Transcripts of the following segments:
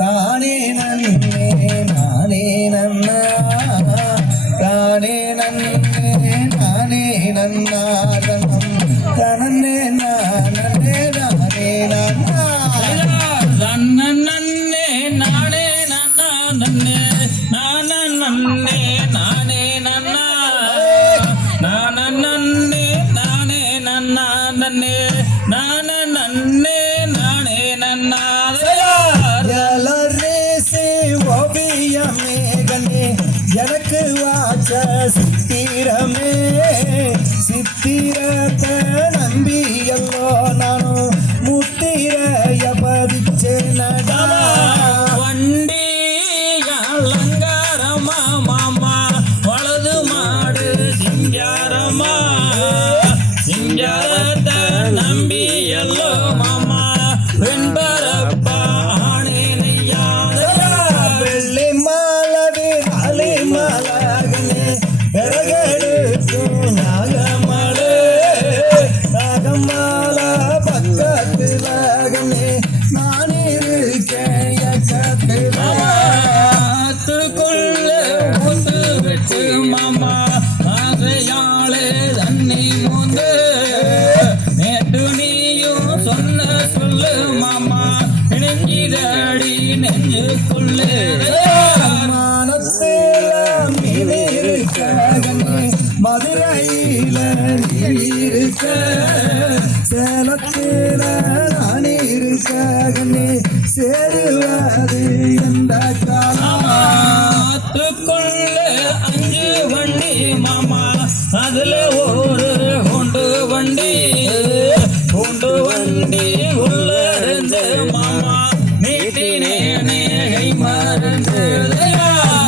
தானே நன்னே நானே நன்னா தானே நன்னே நானே நன்னாதனம் தனனே நானே நானே நன்னா நன்னே நானே நன்னா நன்னே நானே நானே நன்னா நானே நானே நன்னா நன்னே நானே நன்னா ஓவியமே கண்ணே எனக்கு வாச்ச சித்திரமே சித்திரத்தை நம்பி எல்லோ நானும் முத்திரைய பதிச்சேனடா வண்டி அலங்காரமா மாமா வலது மாடு சிங்காரமா சிங்காரத்தை நம்பி எல்லோ மாமா வெண்பரப்பா மாமா ஆசையாளே தண்ணி மூந்து நேற்று நீயும் சொன்ன சொல்லு மாமா நினைக்கிதடி நெஞ்சுக்குள்ளே மதுரையில இருக்க சேலத்தில நான் இருக்க கண்ணே சேருவாது எந்த காலத்துக்குள்ள 5 வண்டி மாமா அதுல ஒரு குண்டு வண்டி உள்ள இருந்து மாமா நீட்டினே கை மறந்து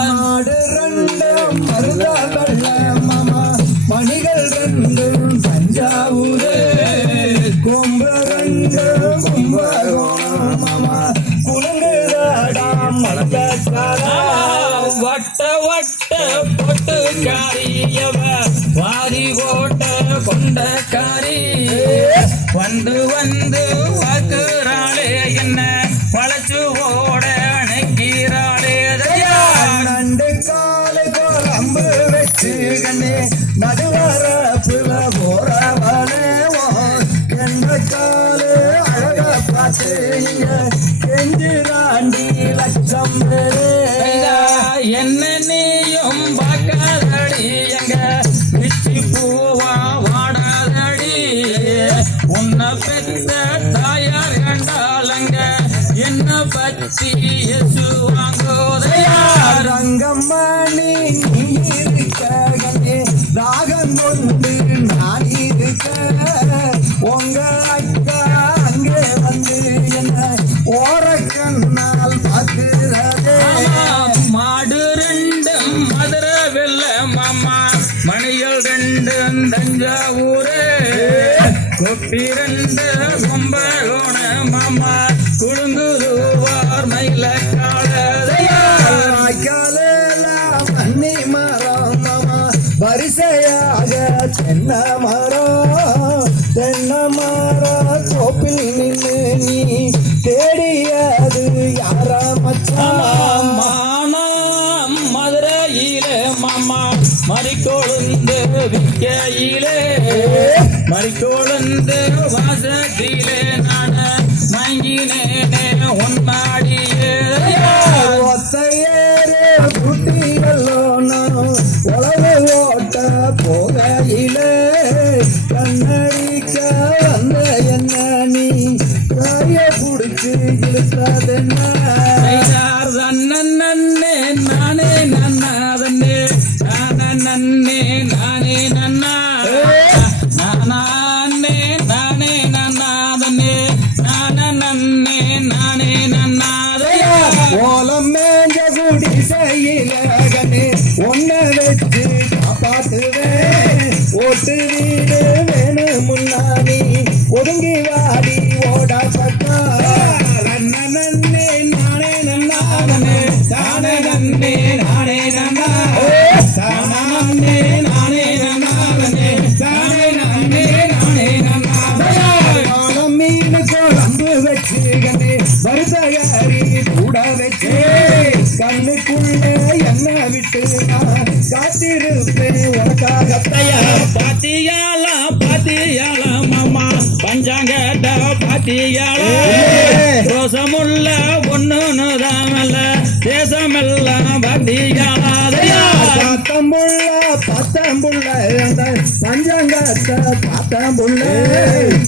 நாடு ரெண்டும் மருத வெள்ள மாமா மணிகள் ரெண்டும் தஞ்சாவூரே கொம்பு ரெண்டு கும்பகோணம் மாமா குலுங்குதாடா மலக்காரா வட்ட வட்ட பொட்டுக்காரியவ வாரி ஓட்ட கொண்டக்காரி வந்து வாக்குறாளே என்ன வளைச்சு ஓட நிற்கிறாளே நண்டு காலை குழம்பு வச்சு கண்ணே நடுவரப்புல போறவனே எந்த காலு அழக பார்த்து கெஞ்சு ராண்டி லட்சம் என்ன நீயும் பார்க்காதடி எங்க பிச்சி பூவா வாடாதடி உன்னை பெற்ற தாயார் கண்டாலங்க என்ன பச்சி எசு வாங்கோதையா ரங்கம்மணி நீ இருக்க கண்ணே ராகம் கொண்டு நான் இருக்க உங்க அக்கா அங்கே வந்து என்ன ஓரக்கண்ணால் பார்க்கிறதே மாடு ரெண்டும் மதுரை வெள்ள மாமா மணிகள் ரெண்டும் தஞ்சாவூரு கொப்பி 2 கும்பகோண மாமா குழுங்குதுவார் மயில காலையெல்லாம் மண்ணி மரம் மாமா வரிசையாக தென்னை மரம் கோப்பில் நின்று நீ தேடியது யாரா மச்சான் மதுரையிலே மாமா மறிக்கொழுந்து விக்கையிலே மறிக்கொழுந்து வாசத்திலே நான் மங்கினேனே உன்னாடியே ஒத்தையேறு குட்டிகளோ நான் உழவு ஓட்ட போகையிலே கண்ணடிக்க வந்த என்ன நீ காய புடிச்சு இழுக்காதென்ன நன்னே நானே நன்னாதன்னே நன்னே நானே நன்னா நானே நன்னாதன்னே நன்னே நானே நன்னாதையா ஓலம் மேஞ்ச குடி செய்யலே ஒன்ன வச்சு காப்பாத்துவேன் ஓட்டு வீடு வேணும் முன்னாடி ஒதுங்கி வாடி ஓடா பட்டா நன்னே நானே நன்னாதனே தானே நன்னே நானே நன்னா தானே நானே நன்னாதனே தானே நன்னே நானே நன்னா மீன் குழம்பு வச்சு வருதகரி கூட வச்சு கண்ணுக்குள்ள என்ன விட்டு நான் காத்திருப்பேன் உனக்காகத்தையா. பாத்தியாளா பாத்தியாளா மாமா பஞ்சாங்கட்ட பாத்தியாளா ரோசமுள்ள ஒண்ணுன்னு தானல்ல தேசமெல்லாம் பாத்தியாளையா. பத்தம்புள்ள அந்த பஞ்சாங்கத்தை பத்தம்புள்ள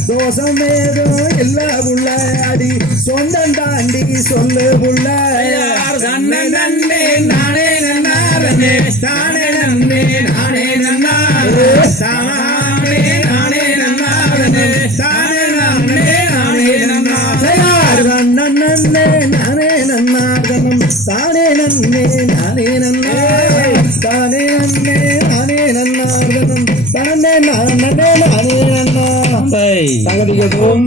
தோசம் ஏதும் இல்ல புள்ள அடி சொந்தம் தாண்டி சொல்லு புள்ள. நன்னே நன்னே நானே நன்னாரனே தானே நன்னே நானே நன்னாரே தானே நானே நன்னாரனே தானே நன்னே நானே நன்னாரே. நன்னே நானே நன்னார்தனம் தானே நன்னே நானே நன்னா தானே நன்னே நானே நன்னார்தனம் தானே நானே நானே நன்னா. தகதிக தோம்